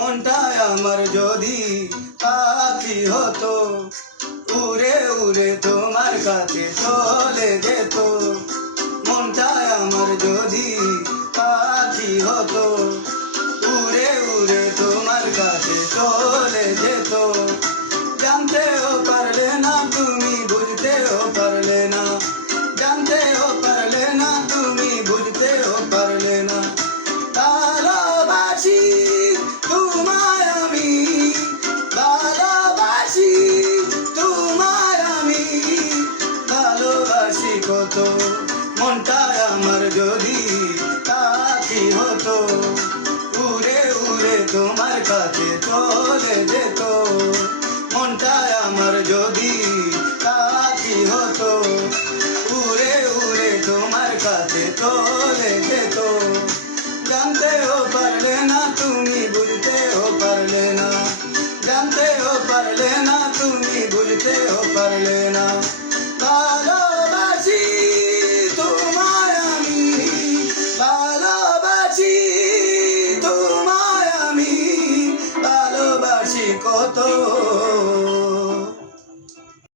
মনটায় আমার যদি পাখি হতো, উড়ে উড়ে তোমার কাছে চলে যেত। মনটায় আমার যদি পাখি হতো, উড়ে উড়ে তোমার কাছে চলে যেত। জানতেও পারলে না তুমি, বুঝতেও পারলে না, জানতেও পারলে না তুমি, বুঝতেও পারলে না। ভালোবাসি তোমায় আমি, ভালোবাসি তোমায় আমি, ভালোবাসি কত। মনটায় আমার যদি পাখি হতো, উড়ে উড়ে তোমার কাছে চলে যেত। মনটায় আমার যদি পাখি হতো, উড়ে উড়ে তোমার কাছে চলে যেত। জানতেও পারলে না তুমি, বুঝতেও পারলে না, জানতেও পারলে না তুমি, বুঝতেও পারলে না। ভালোবাসি তোমায় আমি, ভালোবাসি তোমায় আমি, ভালোবাসি কত।